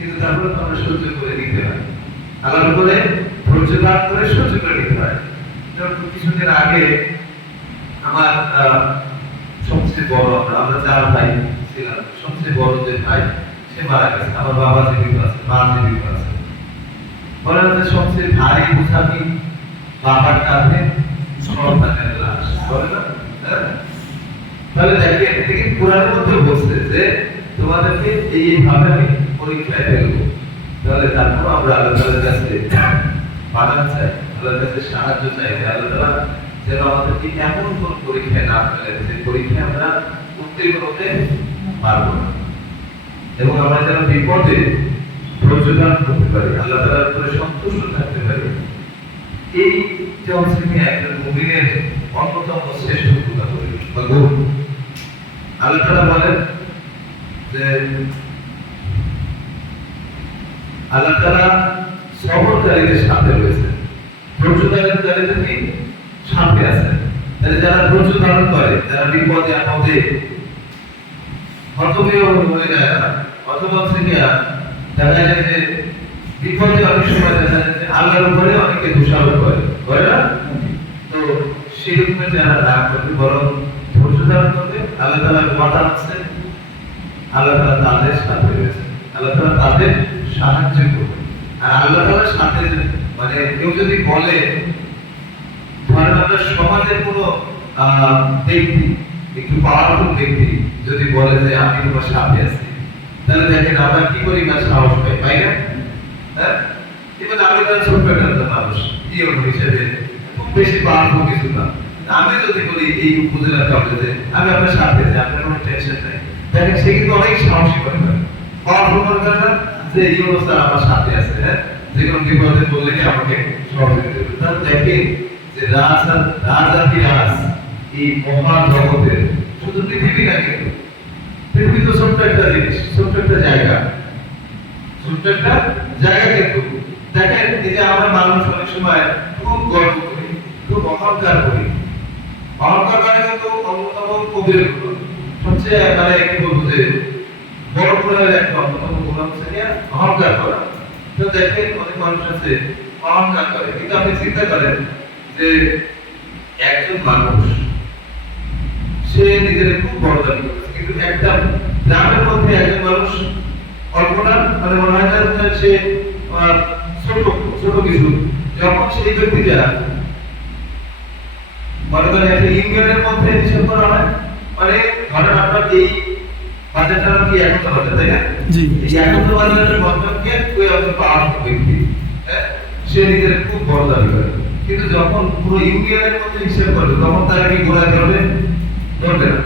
কিন্তু তারপরে তো আমরা সহ্য করে নিতে হয়, আল্লাহর উপরে ধৈর্য ধারণ করে সহ্য করে নিতে হয়। যেমন কিছুদিন আগে আমার সবচেয়ে বড়, আমরা 4 ভাই ছিলাম, সবচেয়ে বড় যে ভাই সে মারা গেছে। আমার বাবা জীবিত আছে, মা জীবিত আছে। বলা হচ্ছে সবচেয়ে ভারী বোঝাবি বাবার কাঁধে সন্তানের লাশ, বলে না? তাহলে দেখেন, এটা কি কোরআনের মধ্যে বলছে যে তোমাদেরকে এইভাবে আমি পরীক্ষায় ফেলবো। তাহলে তারপর আমরা আল্লাহ তাআলার কাছে বাধা চাই, আল্লাহর কাছে সাহায্য চাই যে আল্লাহ তাআলা যেন আমাদেরকে এমন কোন পরীক্ষায় না ফেলেন যে পরীক্ষায় আমরা উত্তীর্ণ হতে পারবো না, এবং আমরা যেন বিপদে ধৈর্য ধারণ করতে পারি, আল্লাহ তাআলার উপরে সন্তুষ্ট থাকতে পারি। এই যে হচ্ছে একজন মুমিনের অন্যতম শ্রেষ্ঠ গুণ। আল্লাহ তাআলা বলেন যে আল্লাহ তাআলা সবরকারীদের সাথে রয়েছে, ধৈর্যধারীদের কি সাথে আছেন। তাহলে যারা ধৈর্য ধারণ করে, যারা বিপদে আপদে হতবিহ্বল হয়ে যায় না, অথবা থেকে দেখা যায় যে বিপদে অনেক সময় দেখা যায় যে আল্লাহর উপরে অনেকে দোষারোপ করে না, তো সেরকম যারা না করবে বরং ধৈর্য ধারণ করবে, আল্লাহ তাআলার কথা আছে, আল্লাহ তাআলা তাদের সাথে রয়েছে, আল্লাহ তাআলা তাদের সাহায্য করবে। আর আল্লাহ তাআলার সাথে মানে কেউ যদি বলে, ধরেন আমরা সমাজের কোনো ব্যক্তি, একটু পাওয়ারফুল ব্যক্তি যদি বলে যে আমি তোমার সাথে আছি, তাহলে দেখেন আমরা কি করি না, সাহস পাই, পাই না? হ্যাঁ, এবার আমি তার ছোট্ট একটা মানুষ ইয়ন হিসেবে, খুব বেশি পাওয়ারফুল কিছু না, আমি যদি বলি এই উপজেলার কাউকে যে আমি আপনার সাথে আছি, আপনার কোনো টেনশন নাই, দেখেন সে কিন্তু অনেক সাহসী করে পাওয়ারফুল করে না যে ইয়ন স্যার আমার সাথে আছে, হ্যাঁ, যে কোনো বিপদে বললে আমাকে সহযোগিতা করবে। তাহলে দেখেন যে রাজ এই মহা জগতের শুধু পৃথিবী না, কিন্তু পৃথিবী তো ছোট্ট একটা জিনিস, ছোট্ট একটা জায়গা, ছোট্ট একটা জায়গা, কিন্তু দেখেন এই যে আমরা মানুষ অনেক সময় খুব গর্ব করি, খুব অহংকার করি। অহংকার মানে কিন্তু অন্যতম কবির গুণ, সবচেয়ে মানে কি বলবো যে বড় গুণের একটা অন্যতম গুণ হচ্ছে অহংকার করা। তো দেখেন অনেক মানুষ আছে অহংকার করে, কিন্তু আপনি চিন্তা করেন যে একজন মানুষ সে নিজের খুব বড় দাবি করছে, কিন্তু একটা গ্রামের মধ্যে একজন মানুষ কল্পনা মানে মনে হয় না সে ছোট ছোট কিছু, যখন সেই ব্যক্তিটা মনে করেন একটা ইউনিয়নের মধ্যে হিসাব করা হয়, মানে ধরেন আপনার এই বাজারটা কি এখন বাজার, তাই না? জি, এখন বাজারের মধ্যে ওই একজন পাওয়ারফুল ব্যক্তি, হ্যাঁ, সে নিজের খুব বড় দাবি করে, কিন্তু যখন পুরো ইউনিয়নের মধ্যে হিসাব করবে তখন তারা কি গোড়ায় ধরবে না।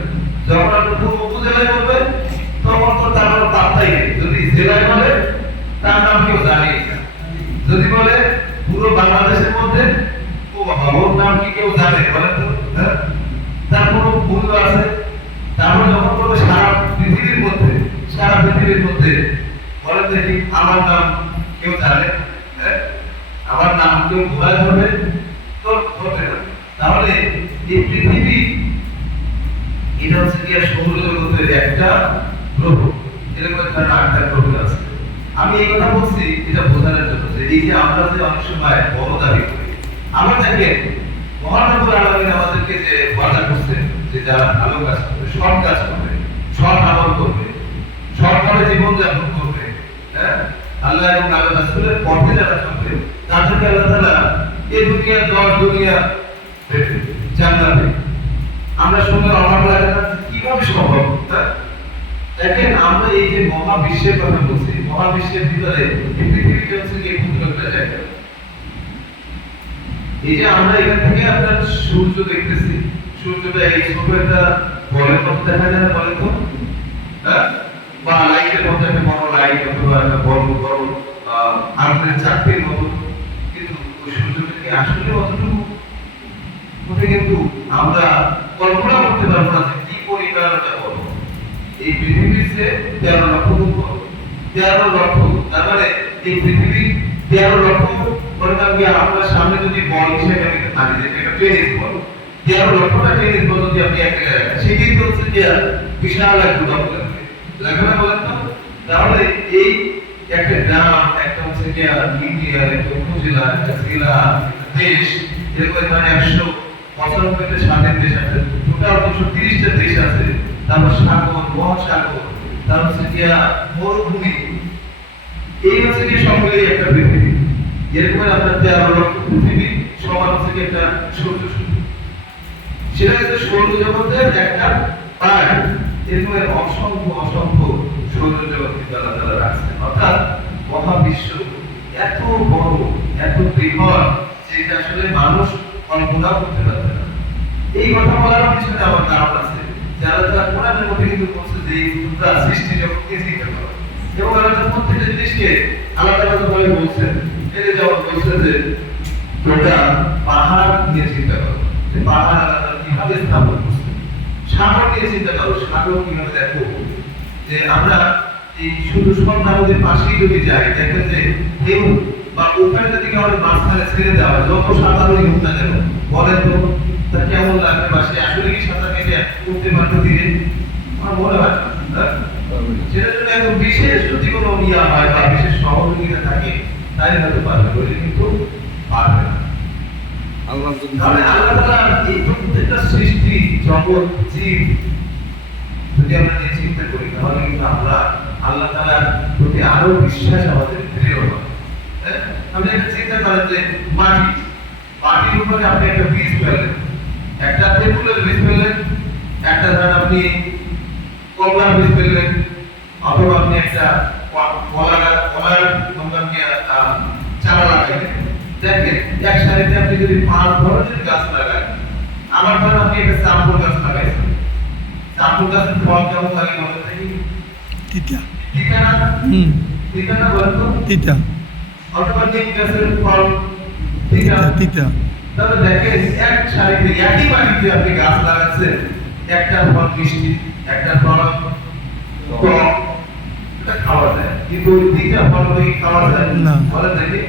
যখন আপনার পুরো উপজেলায় করবে তখন তো তার কোনো পাত্তাই নেই। যদি জেলায় বলে তার নাম কেউ জানে না, যদি বলে পুরো বাংলাদেশের মধ্যে ওর নাম কি কেউ জানে বলেন তো? তার কোনো মূল্য আছে? তারপরে যখন বলবে সারা পৃথিবীর মধ্যে বলেন দেখি আমার নাম কেউ জানে, আমার নাম কেউ গোড়ায় ধরবে তো ধরবে না। তাহলে এই পৃথিবী এটা হচ্ছে কি সৌরজগতের একটা গ্রহ, এরকম একটা 8টা গ্রহ আছে। আমি এই কথা বলছি এটা বোঝানোর জন্য যে এই যে আমরা যে অনেক সময় বড় দাবি করি, আমরা দেখেন মহান রব্বুল আলামিন আমাদেরকে যে ওয়াদা করছেন যে যারা ভালো কাজ করবে, সৎ কাজ করবে, সৎ আমল করবে, সৎভাবে জীবনযাপন করবে, হ্যাঁ, আল্লাহ এবং আল্লাহ রাসূলের পথে যারা চলবে, তাদেরকে আল্লাহ তাআলা এই দুনিয়া 10 দুনিয়া জান্নাতে। আমরা শুনলে অবাক লাগে না কিভাবে সম্ভব? দেখেন আমরা এই যে মহাবিশ্বের কথা বলছি, মহাবিশ্বের ভিতরে এই পৃথিবীটা হচ্ছে কি ক্ষুদ্র একটা জায়গা। এই যে আমরা এখান থেকে আপনার সূর্য দেখতেছি, সূর্যটা এই ছোট একটা বলের মতো দেখা যায় না, বলে তো, হ্যাঁ, বা লাইটের মতো একটা বড় লাইট অথবা একটা বড় বড় আগুনের চাকতির মতো, কিন্তু ওই সূর্যটা কি আসলে অতটুকু? ওটা কিন্তু আমরা কল্পনা করতে পারবো না যে কি পরিমাণ একটা বড়। এই পৃথিবীর চেয়ে 13 লক্ষ গুণ বড়, 13 লক্ষ, তার মানে এই পৃথিবী 13 লক্ষ। মনে করেন আপনার সামনে যদি বল হিসেবে আমি যে একটা টেনিস বল, 13 লক্ষটা টেনিস বল যদি আপনি একটা জায়গায়, সেটাই তো হচ্ছে যে বিশাল এক গুণ লাগবে না বলেন তো? তাহলে এই একটা গ্রাম, একটা হচ্ছে কি ইন্ডিয়া, একটা উপজেলা, একটা জেলা, দেশ, এরকম মানে 195টা স্বাধীন দেশ আছে, টোটাল 230টা দেশ আছে, তারপর সাগর, মহাসাগর, তারপর হচ্ছে কি মরুভূমি, এই হচ্ছে কি সব মিলিয়ে একটা পৃথিবী। এরকম আপনার 13 লক্ষ পৃথিবী সমান হচ্ছে কি একটা সূর্য। সেটা কিন্তু সৌরজগতের একটা পার্ট। এরকম অসংখ্য অসংখ্য সৌরজগৎ কিন্তু আল্লাহ তাআলা রাখছেন। অর্থাৎ মহাবিশ্ব এত বড়, এত বৃহৎ, যেটা আসলে মানুষ কল্পনা করতে পারবে না। এই কথা বলার পিছনে আমার কারণ আছে। যারা তারা কোরআনের মধ্যে কিন্তু বলছে যে এই পুরো সৃষ্টি জগৎকে চিন্তা করো, এবং আল্লাহ তাআলা প্রত্যেকটা জিনিসকে আল্লাহ তাআলা তো বলে বলছেন, এই যে যেমন বলছে যে তোমরা পাহাড় নিয়ে চিন্তা করো, যে পাহাড় আল্লাহ তাআলা কিভাবে স্থাপন করছে। সাগর নিয়ে চিন্তা করো, সাগর কিভাবে দেখো, যে আমরা এই শুধু সন্ধ্যা নদীর পাশেই যদি যাই, দেখবেন যে ঢেউ বা ওখানে যদি আমাদের মাঝখানে ছেড়ে দেওয়া হয়, যত সাঁতারই হোক না কেন, বলেন তো তার কেমন লাগবে, বা সে আসলে কি সাঁতার কেটে উঠতে পারবে ধীরে? আমার মনে হয় না। সেটার জন্য একদম বিশেষ যদি কোনো ইয়া হয় বা বিশেষ সহযোগিতা থাকে, তাই হয়তো পারবে, বলে কিন্তু পারবে না। তাহলে আল্লাহ তাআলা এই প্রত্যেকটা সৃষ্টি, জগৎ, জীব যদি আমরা নিয়ে চিন্তা করি, তাহলে কিন্তু আমরা আল্লাহ তাআলার প্রতি আরো বিশ্বাস আমাদের দৃঢ় হবে। আপনি একটা চিন্তা করেন যে মাটির উপরে আপনি একটা বীজ ফেললেন, একটা তেঁতুলের বীজ ফেললেন, একটা ধরেন আপনি কমলার বীজ ফেললেন, অথবা আপনি একটা কলার চারা লাগাইলেন। দেখেন এক সারিতে আপনি যদি 5 ধরনের গাছ লাগান, আমার ধরেন আপনি একটা জামরুল গাছ লাগাইছেন, জামরুল গাছের ফল কেমন লাগে বলেন দেখি? তিতা। তিতা না? তিতা না বলেন তো? তিতা। অথবা নিম গাছের ফল তিতা। তিতা। তাহলে দেখেন এক সারিতে একই মাটিতে আপনি গাছ লাগাচ্ছেন, একটা ফল মিষ্টি, একটা ফল টক, এটা খাওয়া যায়, কিন্তু ওই তিতা ফল কি খাওয়া যায় না? বলেন দেখি।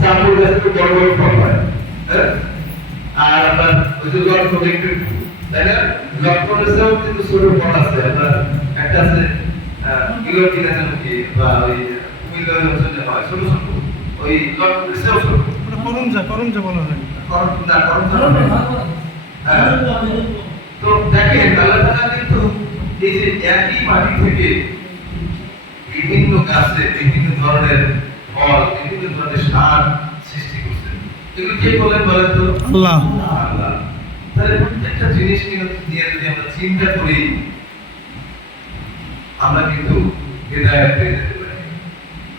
জামরুল গাছে তো বড় বড় ফল হয়, আর আপনার ওই যে লটকন একটু, তাই না? লটকনেরও কিন্তু ছোট ফল আছে, আপনার একটা আছে গিলোটিন আছে নাকি, বা ওই কুমিল্লার অঞ্চলে হয় ছোট ছোট, ওই লটকনেরও ছোট, করমজা বলা হয়, করমজা। হ্যাঁ, তো দেখেন আল্লাহ তাআলা কিন্তু এই যে একই মাটি থেকে বিভিন্ন গাছে বিভিন্ন ধরনের ফল, বিভিন্ন ধরনের সার সৃষ্টি করছেন। এগুলো কে বলেন বলেন তো? আল্লাহ। আল্লাহ। তাহলে প্রত্যেকটা জিনিস নিয়ে যদি আমরা চিন্তা করি, আমরা কিন্তু হেদায়েত পেয়ে যেতে পারি।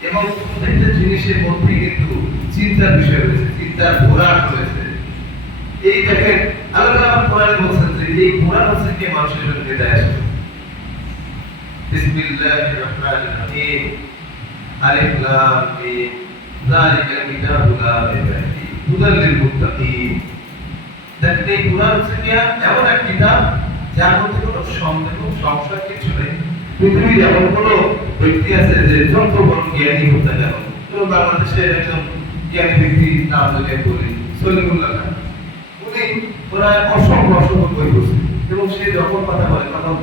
এবং প্রত্যেকটা জিনিসের মধ্যে কিন্তু চিন্তার বিষয় রয়েছে, চিন্তার ভোরাট রয়েছে। এই দেখেন আল্লাহ তাআলা কোরআনে বলছেন যে এই কোরআন হচ্ছে কি মানুষের জন্য হেদায়েত। বিসমিল্লাহির রহমানির রহিম, আলিফ লাম মিম, যালিকাল কিতাবু লা রাইবা ফীহি হুদাল লিল মুত্তাকিন। দেখেন এই কোরআন হচ্ছে কি এমন এক কিতাব যার মধ্যে কোনো সন্দেহ সংশয় কিছু নেই। পৃথিবীর এমন কোনো ব্যক্তি আছে যে যত বড় জ্ঞানী হোক না কেন, তো বাংলাদেশের একজন জ্ঞানী ব্যক্তির নাম যদি বলি সলিমুল্লাহ খান, উনি প্রায় অসংখ্য বই করছেন, এবং সে যখন কথা বলে তখন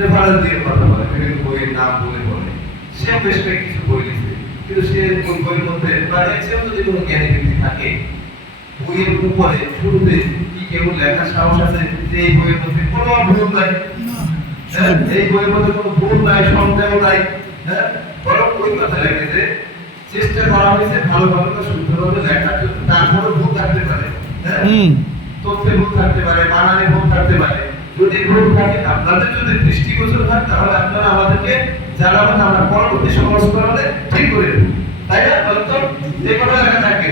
রেফারেন্স দিয়ে কথা বলে, বিভিন্ন বইয়ের নাম বলে বলে। সে বেশ কিছু বই লিখছে, কিন্তু সে ওই বইয়ের মধ্যে বা একজন যদি কোনো জ্ঞানী ব্যক্তি থাকে, বইয়ের উপরে শুরুতে কি কেউ লেখার সাহস আছে যে এই বইয়ের মধ্যে কোনো ভুল নাই, এই বইয়ের মধ্যে কোনো ভুল নাই, সন্দেহ নাই, হ্যাঁ, বরং ওই কথা লেখে যে চেষ্টা করা হয়েছে ভালোভাবে বা শুদ্ধভাবে লেখার জন্য, তারপরে ভুল থাকতে পারে, হ্যাঁ, তথ্যে ভুল থাকতে পারে, বানানে ভুল থাকতে পারে। যদি ভুল থাকে আপনাদের যদি দৃষ্টিগোচর থাকে, তাহলে আপনারা আমাদেরকে জানাবেন, আমরা পরবর্তী সংস্করণে ঠিক করে দেব, তাই না? বলতো যে কথা লেখা থাকে,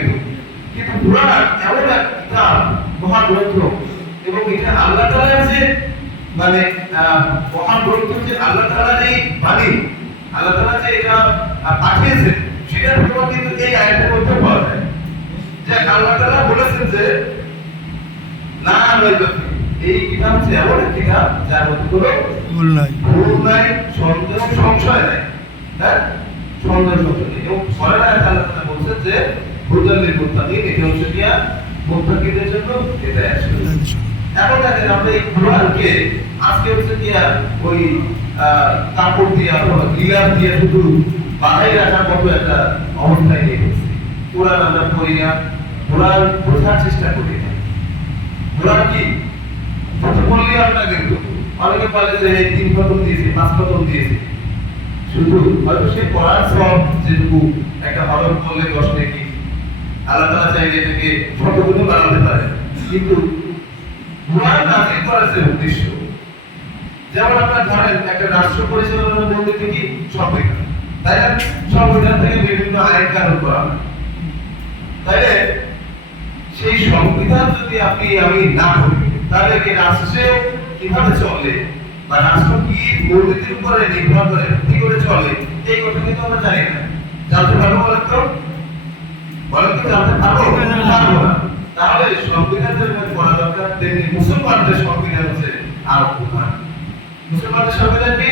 কিন্তু কোরআন এমন এক কিতাব, মহাগ্রন্থ, এবং এটা আল্লাহ তাআলার যে মানে মহাগ্রন্থ, যে আল্লাহ তাআলার এই বাণী, আল্লাহ তাআলা যে এটা পাঠিয়েছেন, সেটার প্রমাণ কিন্তু এই আয়াতের মধ্যে পাওয়া যায়। যে আল্লাহ তাআলা বলেছেন যে লা রাইবা ফীহি, এই কিতাব হচ্ছে এমন এক কিতাব যার মধ্যে কোনো ভুল নাই, সন্দেহ সংশয় নাই, হ্যাঁ, সন্দেহ সংশয় নেই। এবং পরের আয়াতে আল্লাহ তাআলা বলছেন যে হুদাল লিল মুত্তাকিন, এটা হচ্ছে কি মুত্তাকিদের জন্য হেদায়েত। এখন দেখেন আমরা এই কোরআনকে আজকে হচ্ছে কি ওই কাপড় দিয়ে অথবা গিলাপ দিয়ে শুধু বাঁধাই রাখার মতো একটা অবস্থায় নিয়ে গেছে। কোরআন আমরা পড়ি না, কোরআন বোঝার চেষ্টা করি না। কোরআন কি বললে আপনার কিন্তু অনেকে বলে যে 3 খতম দিয়েছি 5 খতম দিয়েছি, শুধু হয়তো সে পড়ার সব যেটুকু একটা হরফ বললে 10 নাকি আল্লাহ তাআলা চাইলে এটাকে শতগুণ বাড়াতে পারে, কিন্তু কোরআন নাযিল করার যে উদ্দেশ্য, যেমন আপনার ধরেন একটা রাষ্ট্র পরিচালনার মধ্যে থেকে সংবিধান, তাই না? সংবিধান থেকে বিভিন্ন আইন কানুন করা হয়। তাইলে সেই সংবিধান যদি আমি না করি, তাহলে কি রাষ্ট্রে কিভাবে চলে বা রাষ্ট্র কি মূলনীতির উপরে নির্ভর করে কি করে চলে, এই কথা কিন্তু আমরা জানি না। জানতে পারবো বলেন তো জানতে পারবো না। তাহলে সংবিধান যেভাবে পড়া দরকার, তেমনি মুসলমানদের সংবিধান হচ্ছে আর কোরআন। মুসলমানদের সংবিধান কি?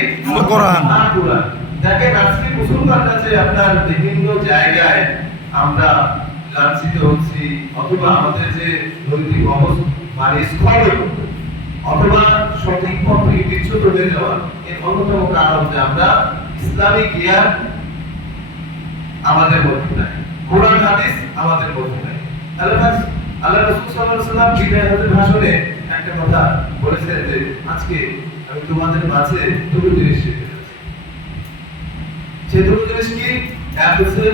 কোরআন। কোরআন। দেখেন আজকে মুসলমানরা যে আপনার বিভিন্ন জায়গায় আমরা লাঞ্ছিত হচ্ছি, অথবা আমাদের যে নৈতিক অবস্থা মানে স্খলন অথবা সঠিক পথ থেকে বিচ্যুত হয়ে যাওয়া, এর অন্যতম কারণ যে আমরা ইসলামিক জ্ঞান আমাদের মধ্যে নাই, কোরআন হাদিস আমাদের মধ্যে নাই। তাহলে আল্লাহ রাসূল সাল্লাল্লাহু আলাইহি ওয়াসাল্লাম বিদায় হজের ভাষণে একটা কথা বলেছেন যে আজকে আমি তোমাদের মাঝে দুটো জিনিস শিখে যাচ্ছি। সেই দুটো জিনিস কি? এক হচ্ছে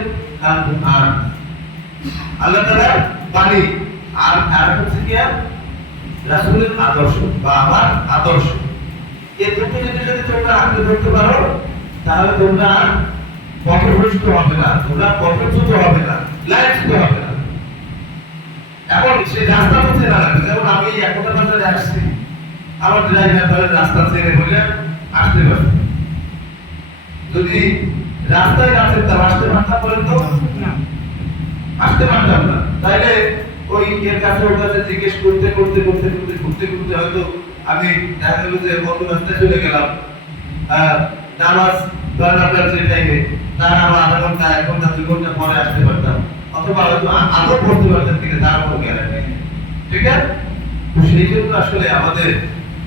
কোরআন, আল্লাহ তাআলা বাণী, আর হচ্ছে কি রাসূলের আদর্শ বা আমার আদর্শ। এই দুটো জিনিস যদি তোমরা আঁকড়ে ধরতে পারো, তাহলে তোমরা পথভ্রষ্ট হবে না, তোমরা পথচ্যুত হবে না, লাইনচ্যুত হবে না। এখন সেই রাস্তা হচ্ছে না, যেমন আমি একটা বাজারে আসছি, আমার ড্রাইভার তাহলে রাস্তা ছেড়ে বলে আসতে পারবে। যদি রাস্তায় না থাকতাম আসতে পারতাম বলেন তো? আসতে পারতাম না। তাইলে ওই এর কাছে ওর কাছে জিজ্ঞেস করতে করতে করতে করতে ঘুরতে ঘুরতে হয়তো আমি দেখা গেল যে অন্য রাস্তায় চলে গেলাম। নামাজ ধরেন আপনার যে টাইমে, তার আবার আধা ঘন্টা 1 ঘন্টা 2 ঘন্টা পরে আসতে পারতাম, অথবা হয়তো আরো পড়তে পারতাম, কিন্তু তার কোনো গ্যারান্টি নেই। ঠিক আছে? তো সেই জন্য আসলে আমাদের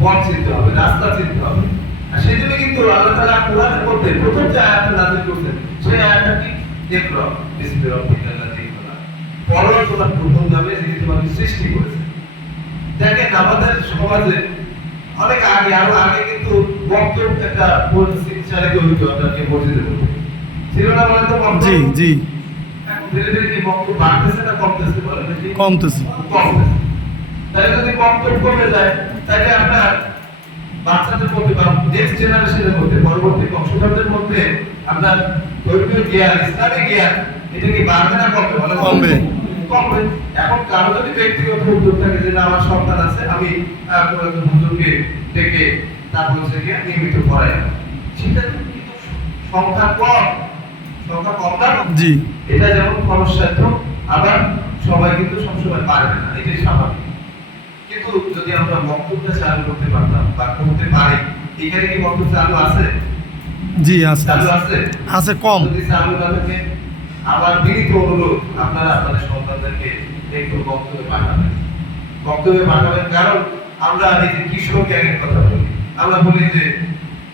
পথ চিনতে হবে, রাস্তা চিনতে হবে। আর সেই জন্য কিন্তু আল্লাহ তাআলা কোরআনের মধ্যে প্রথম যে আয়াতটা নাযিল করেছেন, সেই আয়াতটা কি? ইকরা বিসমি রাব্বিকাল লাযী খলাক। পড়ো তোমার প্রথম নামে যিনি তোমাকে সৃষ্টি করেছেন। দেখেন আমাদের সমাজে অনেক আগে, আরো আগে কিন্তু বক্তব্য একটা চালিত হইতো, আপনাকে মসজিদে বলতে ছিল না বলেন তো? জি জি। এখন ধীরে ধীরে কি বক্তব্য বাড়তেছে না কমতেছে বলেন? কমতেছে। তাহলে যদি বক্তব্য কমে যায়, তাহলে আপনার বাচ্চাদের মধ্যে বা নেক্সট জেনারেশনের মধ্যে, পরবর্তী বংশধরদের মধ্যে আপনার ধর্মীয় জ্ঞান, ইসলামিক জ্ঞান, এটা কি বাড়বে না কমবে? বলে কমবে। কমবে। এখন কারো যদি ব্যক্তিগত উদ্যোগ থাকে যে না আমার সন্তান আছে, আমি কোনো একজন হুজুরকে ডেকে তারপর থেকে নিয়মিত পড়াই, সেটা কিন্তু সংখ্যা কম না? জি। এটা যেমন খরচসাধ্য, আবার সবাই কিন্তু সবসময় পারবে না, এটাই স্বাভাবিক। কিন্তু যদি আমরা বক্তব্যটা চালু করতে পারতাম বা করতে পারি, এখানে কি বক্তব্য চালু আছে? জি আছে। চালু আছে? আছে কম। যদি চালু না থাকে, আবার বিনীত অনুরোধ আপনারা আপনাদের সন্তানদেরকে একটু বক্তব্যে পাঠাবেন। কারণ আমরা এই যে কিশোর গ্যাংয়ের কথা বলি, আমরা বলি যে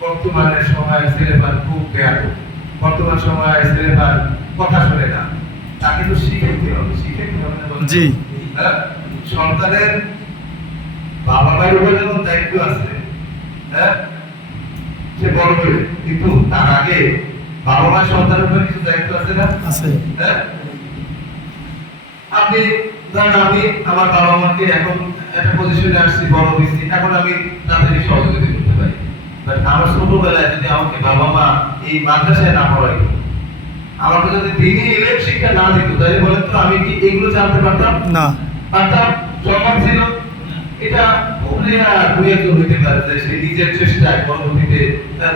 বর্তমানের সময়ের ছেলেমেয়েরা খুব বেয়াদব, বর্তমান সময়ের ছেলেমেয়েরা কথা শোনে না। তাকে তো শিখাইতে হবে না বলেন? জি। সন্তানের বাবা মায়ের উপর যেমন দায়িত্ব আছে, সে বড় হয়ে, কিন্তু তার আগে বাবা মা সন্তানের উপর কিছু দায়িত্ব আছে না? আছে। আপনি ধরেন আমি আমার বাবা মাকে এখন একটা পজিশনে আসছি, বড় হয়েছি, এখন আমি তাদেরকে সহযোগিতা করতে পারি। বাট আমার ছোটবেলায় যদি আমাকে বাবা মা এই মাদ্রাসায় না পড়াইতো, আমাকে যদি দিনই ইলম শিক্ষা না দিত, তাহলে বলেন তো আমি কি এগুলো জানতে পারতাম? না। পারতাম? সম্ভব ছিল? এটা ভুলে দুই একজন হইতে পারে যে সে নিজের চেষ্টায় পরবর্তীতে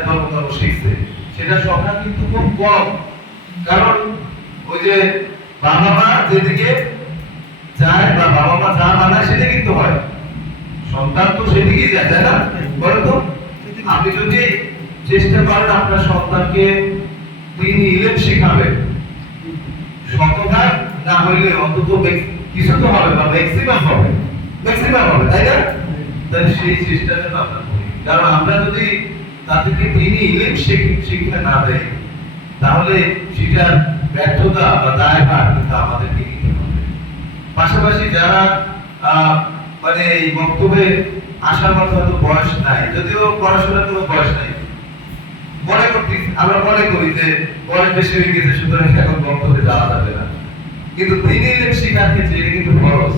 ধর্ম শিখছে, সেটা সংখ্যা কিন্তু খুব কম। কারণ ওই যে বাবা মা যেদিকে যায় বা বাবা মা যা মানায় সেটা কিন্তু হয়, সন্তান তো সেদিকেই যায়, তাই না? বলেন তো? আপনি যদি চেষ্টা করেন আপনার সন্তানকে তিনি ইলম শিখাবেন, শতভাগ না হইলে অন্তত কিছু তো হবে বা ম্যাক্সিমাম হবে, তাই না? তাহলে সেই চেষ্টাটা আমরা করি। কারণ আমরা যদি তাদেরকে তিনি ইলম শিক্ষা না দেয়, তাহলে সেটা ব্যর্থতা বা দায়ভার কিন্তু আমাদেরকে নিতে হবে। পাশাপাশি যারা মানে এই বক্তব্যে আসার মতো হয়তো বয়স নাই, যদিও পড়াশোনার কোনো বয়স নাই, মনে করতে আমরা মনে করি যে বয়স বেশি হয়ে গেছে সুতরাং এখন বক্তব্যে যাওয়া যাবে না, কিন্তু তিনি ইলম শিক্ষার ক্ষেত্রে এটা কিন্তু ফরজ।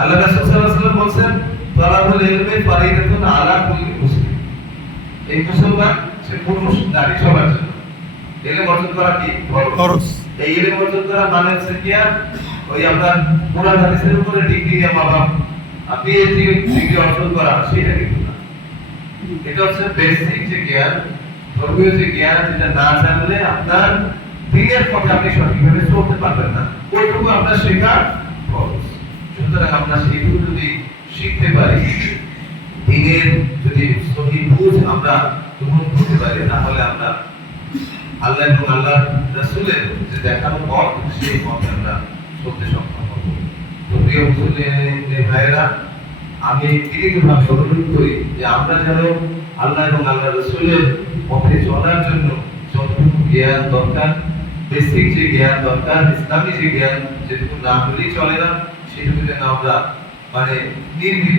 আল্লাহ রাসূল সাল্লাল্লাহু আলাইহি ওয়াসাল্লাম বলেন তালাবুল ইলমি ফারিদাতুন আলা কুল্লি মুসলিম। এই মুসলমান সে পুরুষ নারী সবার জন্য ইলম অর্জন করা কি ফরজ। এই ইলম অর্জন করা মানে হচ্ছে কি ওই আপনার কোরআন হাদিসের উপরে ডিগ্রি নিয়ে বাবা পিএইচডি ডিগ্রি অর্জন করা সেটা কিন্তু না। এটা হচ্ছে বেসিক যে জ্ঞান, ধর্মীয় যে জ্ঞান, যেটা না জানলে আপনার দিনের পথে আপনি সঠিকভাবে চলতে পারবেন না, ওইটুকু আপনার শেখা ফরজ। সুতরাং আমরা সেইটুকু যদি শিখতে পারি, দিনের যদি সঠিক বুঝ আমরা গ্রহণ করতে পারি, তাহলে আমরা আল্লাহ এবং আল্লাহ রাসূলের যে দেখানো পথ সেই পথে আমরা চলতে সক্ষম হব। তো প্রিয় মুসলিম ভাইয়েরা, আমি বিনীতভাবে অনুরোধ করি যে আমরা যেন আল্লাহ এবং আল্লাহ রাসূলের পথে চলার জন্য যতটুকু জ্ঞান দরকার, বেসিক যে জ্ঞান দরকার, ইসলামী যে জ্ঞান যেটুকু না হলেই চলে না, সেটুকু যেন আমরা মানে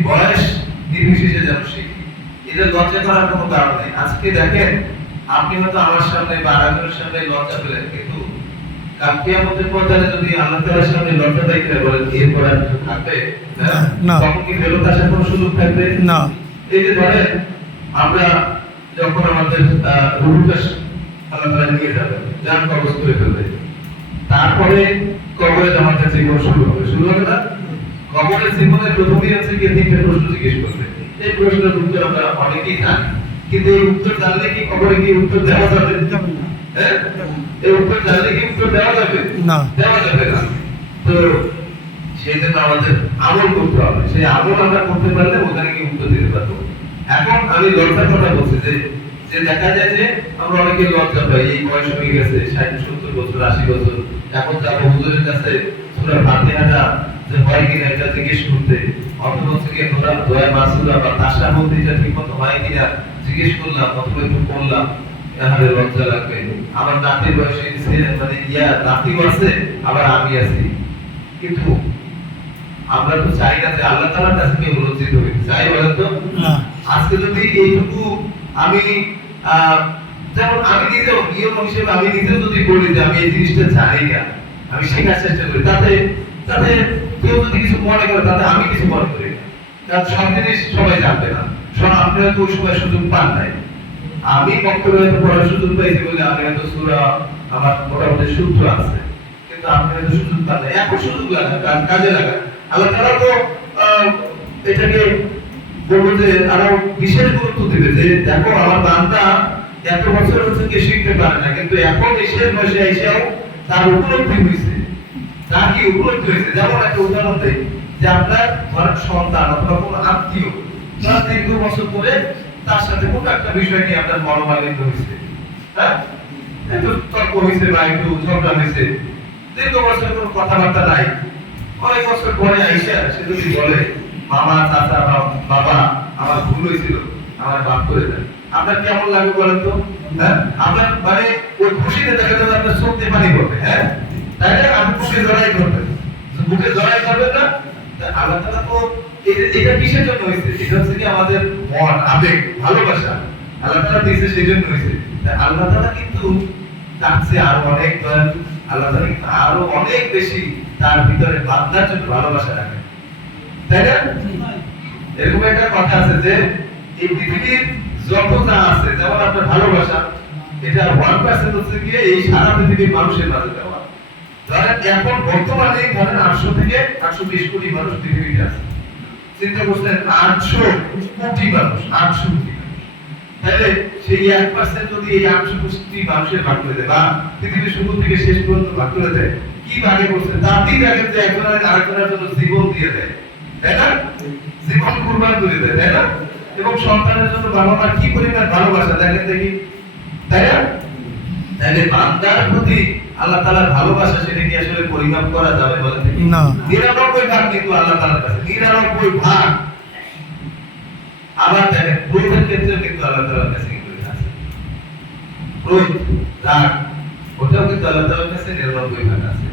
বয়স নির্বিশেষে যেন শিখি। এটা লজ্জা করার কোনো কারণ নেই। আজকে দেখেন, আপনি হয়তো আমার সামনে বা আরেকজনের সামনে লজ্জা পেলেন, কিন্তু কাল কিয়ামতের পর্যায়ে যদি আল্লাহ তাআলার সামনে লজ্জা দেখাতে বলেন এরপর আর কিছু থাকবে না। তখন কি ফেরত আসার কোনো সুযোগ থাকবে না। এই যে ধরেন আমরা যখন আমাদের রূহটা আল্লাহ তাআলা নিয়ে যাবেন, জান কবজ করে ফেলবে, তারপরে কবরে আমাদের জীবন শুরু হবে না? কবরের জীবনের প্রথমেই হচ্ছে কি তিনটে প্রশ্ন জিজ্ঞেস করবে। এই প্রশ্নের উত্তর আমরা অনেকেই জানি, কিন্তু এই উত্তর জানলে কি কবরে কি উত্তর দেওয়া যাবে? হ্যাঁ, এই উত্তর জানলে কি উত্তর দেওয়া যাবে? না, দেওয়া যাবে না। তো সেই জন্য আমাদের আমল করতে হবে, সেই আমল আমরা করতে পারলে ওখানে কি উত্তর দিতে পারবো। এখন আমি লজ্জার কথা বলছি যে যে দেখা যায় যে আমরা অনেকে লজ্জা পাই, এই বয়স হয়ে গেছে 60-70 বছর 80 বছর, এখন যাবো হুজুরের কাছে সূরা ফাতিহাটা যে হয় কিনা এটা জিজ্ঞেস করতে, অথবা হচ্ছে কি দোয়া মাসুরা বা তাশাহুদ এটা ঠিকমতো হয় কিনা জিজ্ঞেস করলাম, অথবা একটু পড়লাম, তাহলে লজ্জা লাগবে। আমার নাতির বয়সে মানে নাতিও আছে, আবার আমি আছি, কিন্তু আমরা তো চাই না যে আল্লাহ তাআলার কাছে কেউ লজ্জিত হই, চাই বলেন তো? না। আজকে যদি এইটুকু আমি যেমন আমি নিজেও নিয়ম হিসেবে আমি নিজেও যদি বলি যে আমি এই জিনিসটা জানি না, আমি শেখার চেষ্টা করি, তাতে তাতে কেউ যদি কিছু মনে করে তাতে আমি কিছু মনে করি না, কারণ সব জিনিস সবাই জানবে না। সব আপনি হয়তো ওই সময় সুযোগ পান নাই, আমি বক্তব্য হয়তো পড়ার সুযোগ পাইছি বলে আমি হয়তো সূরা আমার মোটামুটি সূত্র আছে, কিন্তু আপনি হয়তো সুযোগ পান নাই। এখন সুযোগ লাগান, কাজে লাগান। আল্লাহ তাআলা তো এটাকে বলবো যে আরো বিশেষ গুরুত্ব দিবে যে দেখো আমার বান্দা এত বছর হচ্ছে কি শিখতে পারে না, কিন্তু এখন এসে বসে এসেও তার উপলব্ধি হয়েছে, তার কি উপলব্ধি হয়েছে। যেমন একটা উদাহরণ দেই যে আপনার ঘরের সন্তান অথবা কোনো আত্মীয় তার দীর্ঘ বছর ধরে তার সাথে কোনো একটা বিষয় নিয়ে আপনার মনোমালিন্য হয়েছে, হ্যাঁ, একটু তর্ক হয়েছে বা একটু ঝগড়া হয়েছে, দীর্ঘ বছর কোনো কথাবার্তা নাই, অনেক বছর পরে আইসা সে যদি বলে মামা চাচা বা বাবা আমার ভুল হয়েছিল, আমার মাফ করে দেন, আপনার কেমন লাগবে বলেন তো? হ্যাঁ, আপনার মানে ওই খুশিতে দেখা যাবে আপনার চোখে পানি পড়বে, হ্যাঁ, তাই না? আপনি বুকে জড়াই করবেন, বুকে জড়াই করবেন না? আল্লাহ তাআলা তো এটা কিসের জন্য হয়েছে? এটা হচ্ছে কি আমাদের মন, আবেগ, ভালোবাসা আল্লাহ তাআলা দিয়েছে সেই জন্য হয়েছে। আল্লাহ তাআলা কিন্তু তার চেয়ে আরো অনেক দয়ালু, আল্লাহ তাআলা কিন্তু আরো অনেক বেশি তার ভিতরে বান্দার জন্য ভালোবাসা রাখে, তাই না? এরকম একটা কথা আছে যে এই পৃথিবীর যত যা আছে, যেমন আপনার ভালোবাসা, এটা 1% হচ্ছে গিয়ে এই সারা পৃথিবীর মানুষের মাঝে দেওয়া। ধরেন এখন বর্তমানে ধরেন 800 থেকে 820 কোটি মানুষ পৃথিবীতে আছে, চিন্তা করছেন 800 কোটি মানুষ, 800 কোটি মানুষ, তাহলে সেই 1% যদি এই 800 কোটি মানুষের ভাগ করে দেয় বা পৃথিবীর শুরু থেকে শেষ পর্যন্ত ভাগ করে দেয়, কি ভাগে করছে? তাতেই দেখেন যে একজন আরেকজনের জন্য জীবন দিয়ে দেয়, তাই না? জীবন কুরবান করে দেয়, তাই না? এবং সন্তানের জন্য বাবা মার কি পরিমাণ ভালোবাসা দেখেন দেখি, তাই না? তাহলে বান্দার প্রতি আল্লাহ তাআলার ভালোবাসা সেটা কি আসলে পরিমাপ করা যাবে বলেন দেখি? না। 99 ভাগ কিন্তু আল্লাহ তাআলার কাছে 99 ভাগ। আবার দেখেন ক্রোধের ক্ষেত্রে কিন্তু আল্লাহ তাআলার কাছে কিন্তু এটা আছে। ক্রোধ, রাগ, ওটাও কিন্তু আল্লাহ তাআলার কাছে 99 ভাগ আছে।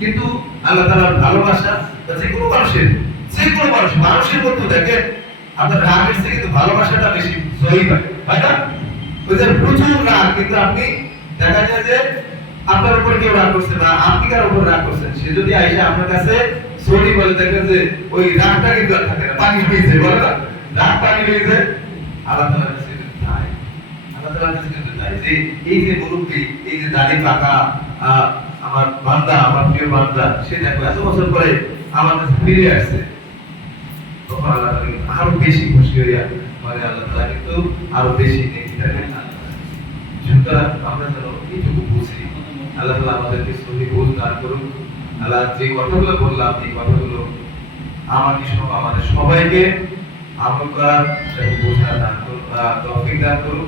কিন্তু আল্লাহ তাআলার ভালোবাসা যে কোনো মানুষের মধ্যে দেখেন আপনার রাগের চেয়ে কিন্তু ভালোবাসাটা বেশি জয়ী হয়, তাই না? ওই যে প্রচুর রাগ, কিন্তু আপনি দেখা যায় যে আপনার উপর কেউ রাগ করছে না, আপনি কার উপর রাগ করছেন, সে যদি আইসা আপনার কাছে সরি বলে, দেখবেন যে ওই রাগটা কিন্তু আর থাকে না, পানি হয়ে যায়, বলে না রাগ পানি হয়ে যায়। আল্লাহ তাআলার কাছে কিন্তু তাই, আল্লাহ তাআলার কাছে কিন্তু তাই যে এই যে মুরব্বী, এই যে দাড়ি পাকা আমার বান্দা, আমার প্রিয় বান্দা, সে দেখো এত বছর পরে আমার কাছে ফিরে আসছে, তখন আল্লাহ তাআলা কিন্তু আরো বেশি খুশি হইয়া মানে আল্লাহ তাআলা কিন্তু আরো বেশি নেকি দেন। সুতরাং আমরা যেন এইটুকু বুঝি, আল্লাহ তাআলা আমাদেরকে সহি ভুল দান করুন। আল্লাহ যে কথাগুলো বললাম, এই কথাগুলো আমাকে সহ আমাদের সবাইকে আমল করার এবং বোঝার দান করুন, তৌফিক দান করুন।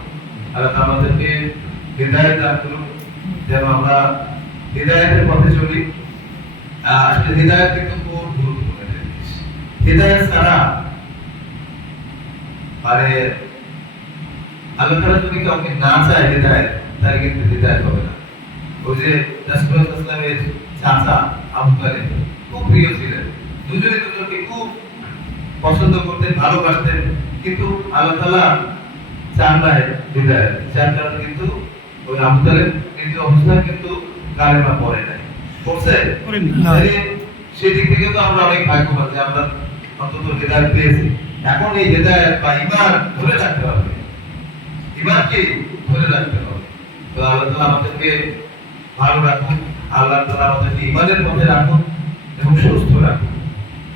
আল্লাহ তাআলা আমাদেরকে হিদায়াত দান করুন, যেন আমরা হিদায়াতের পথে চলি। আসলে হিদায়াত কিন্তু খুব গুরুত্বপূর্ণ একটা জিনিস। হিদায়াত ছাড়া মানে আল্লাহ তাআলা যদি কাউকে না চায় হিদায়াত, তাহলে কিন্তু হিদায়াত হবে না। ওই যে রাসূলুল্লাহ সাল্লাল্লাহু আলাইহি ওয়াসাল্লামের চাচা আবু তালিব খুব প্রিয় ছিলেন, দুজনে দুজনকে খুব পছন্দ করতেন, ভালোবাসতেন, কিন্তু আল্লাহ তাআলা চান না হিদায়াত, যার কারণে কিন্তু ওই আবু তালিব কিন্তু অবস্থায় কিন্তু কালেমা পড়ে নাই, পড়ছে না। সেদিক থেকে তো আমরা অনেক ভাগ্যবান যে আমরা অন্তত হিদায়াত পেয়েছি। এখন এই হিদায়াত বা ঈমান ধরে রাখতে হবে, ঈমানকে ধরে রাখতে হবে। তো আল্লাহ তাআলা আমাদেরকে ভালো রাখুন, আল্লাহ তাআলা আমাদেরকে ঈমানের পথে রাখুন এবং সুস্থ রাখুন।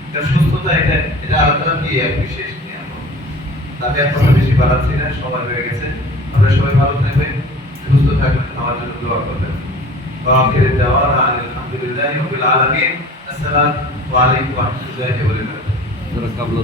এটা সুস্থতা, এটা আল্লাহ তাআলার কি এক বিশেষ নিয়ামত। আমি এখন বেশি বাড়াচ্ছি না, সময় হয়ে গেছে। আমরা সবাই ভালো থাকবেন, সুস্থ থাকবেন, আমার জন্য দোয়া করবেন। وآخر دعوانا أن الحمد لله رب العالمين. السلام عليكم ورحمة الله وبركاته.